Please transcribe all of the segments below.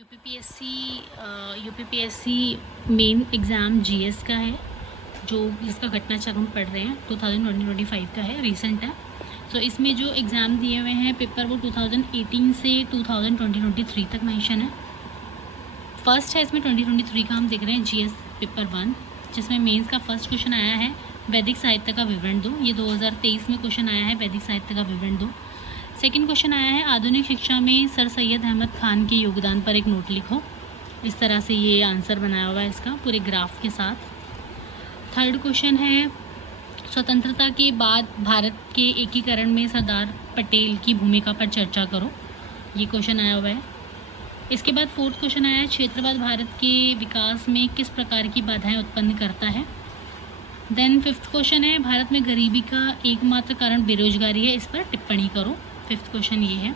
UPPSC main exam GS का है, जो जिसका घटनाचक्र हम पढ़ रहे हैं 2025 का है, रीसेंट है। सो इसमें जो एग्ज़ाम दिए हुए हैं पेपर वो 2018 से 2023 तक मेंशन है। फर्स्ट है इसमें 2023 का हम देख रहे हैं जीएस पेपर 1, जिसमें मेंस का फर्स्ट क्वेश्चन आया है वैदिक साहित्य का विवरण दो। ये 2023 में क्वेश्चन आया है, वैदिक साहित्य का विवरण दो। सेकंड क्वेश्चन आया है आधुनिक शिक्षा में सर सैयद अहमद खान के योगदान पर एक नोट लिखो। इस तरह से ये आंसर बनाया हुआ है इसका पूरे ग्राफ के साथ। थर्ड क्वेश्चन है स्वतंत्रता के बाद भारत के एकीकरण में सरदार पटेल की भूमिका पर चर्चा करो। ये क्वेश्चन आया हुआ है। इसके बाद फोर्थ क्वेश्चन आया है क्षेत्रवाद भारत के विकास में किस प्रकार की बाधाएं उत्पन्न करता है। देन फिफ्थ क्वेश्चन है भारत में गरीबी का एकमात्र कारण बेरोजगारी है, इस पर टिप्पणी करो। फिफ्थ क्वेश्चन ये है।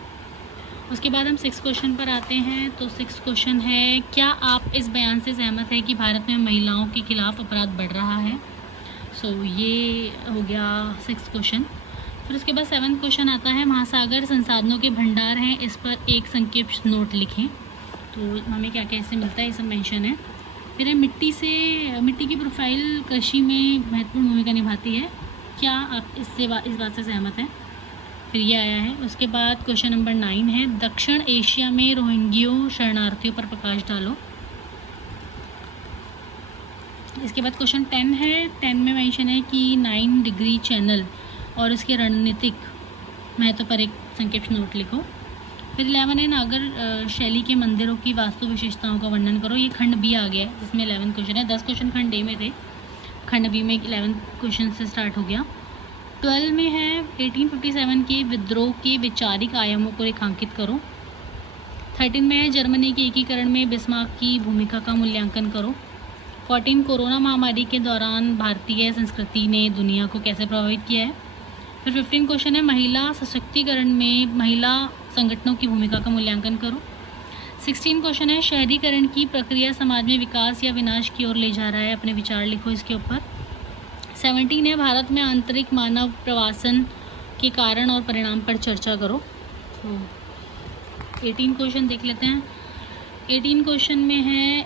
उसके बाद हम सिक्स क्वेश्चन पर आते हैं। तो सिक्स क्वेश्चन है क्या आप इस बयान से सहमत है कि भारत में महिलाओं के खिलाफ अपराध बढ़ रहा है। सो ये हो गया सिक्स क्वेश्चन। फिर उसके बाद सेवन्थ क्वेश्चन आता है महासागर संसाधनों के भंडार हैं, इस पर एक संक्षिप्त नोट लिखें। तो हमें क्या क्या इससे मिलता है, ये सब मेंशन है। फिर है मिट्टी की प्रोफाइल कृषि में महत्वपूर्ण भूमिका निभाती है, क्या आप इस बात से सहमत हैं। फिर ये आया है। उसके बाद क्वेश्चन नंबर 9 है दक्षिण एशिया में रोहिंग्यो शरणार्थियों पर प्रकाश डालो। इसके बाद क्वेश्चन 10 है। 10 में मेंशन है कि 9 डिग्री चैनल और इसके रणनीतिक महत्व पर एक संक्षिप्त नोट लिखो। फिर 11 है नागर शैली के मंदिरों की वास्तु विशेषताओं का वर्णन करो। ये खंड बी आ गया है, जिसमें 11 क्वेश्चन है। 10 क्वेश्चन खंड ए में थे, खंड बी में 11 क्वेश्चन से स्टार्ट हो गया। 12 में है 1857 के विद्रोह के वैचारिक आयामों को रेखांकित करो। 13 में है जर्मनी के एकीकरण में बिस्मार्क की भूमिका का मूल्यांकन करो। 14 कोरोना महामारी के दौरान भारतीय संस्कृति ने दुनिया को कैसे प्रभावित किया है। फिर 15 क्वेश्चन है महिला सशक्तिकरण में महिला संगठनों की भूमिका का मूल्यांकन करो। 16 क्वेश्चन है शहरीकरण की प्रक्रिया समाज में विकास या विनाश की ओर ले जा रहा है, अपने विचार लिखो इसके ऊपर। 17 है भारत में आंतरिक मानव प्रवासन के कारण और परिणाम पर चर्चा करो। तो 18 क्वेश्चन देख लेते हैं। 18 क्वेश्चन में है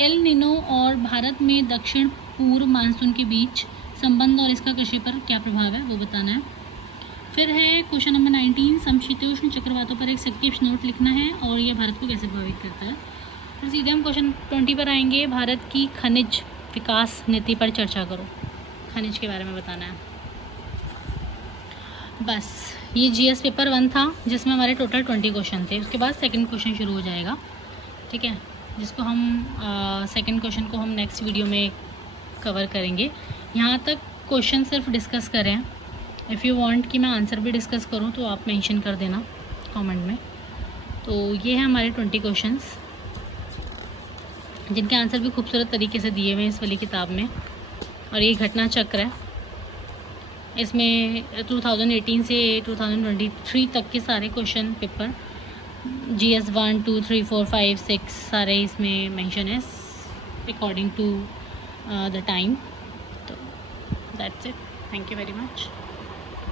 एल निनो और भारत में दक्षिण पूर्व मानसून के बीच संबंध और इसका कृषि पर क्या प्रभाव है वो बताना है। फिर है क्वेश्चन नंबर 19 समशीतोष्ण चक्रवातों पर एक संक्षिप्त नोट लिखना है और यह भारत को कैसे प्रभावित करता है। फिर सीधे हम क्वेश्चन 20 पर आएंगे भारत की खनिज विकास नीति पर चर्चा करो, खनिज के बारे में बताना है। बस ये जीएस पेपर 1 था, जिसमें हमारे टोटल 20 क्वेश्चन थे। उसके बाद सेकंड क्वेश्चन शुरू हो जाएगा, ठीक है, जिसको हम सेकंड क्वेश्चन को हम नेक्स्ट वीडियो में कवर करेंगे। यहाँ तक क्वेश्चन सिर्फ डिस्कस करें। इफ़ यू वांट कि मैं आंसर भी डिस्कस करूँ तो आप मेंशन कर देना कमेंट में। तो ये है हमारे 20 क्वेश्चंस, जिनके आंसर भी खूबसूरत तरीके से दिए हुए हैं इस वाली किताब में। और ये घटना चक्र है, इसमें 2018 से 2023 तक के सारे क्वेश्चन पेपर GS 1, 2, 3, 4, 5, 6 सारे इसमें मेंशन है अकॉर्डिंग टू द टाइम। तो that's it, thank you very much.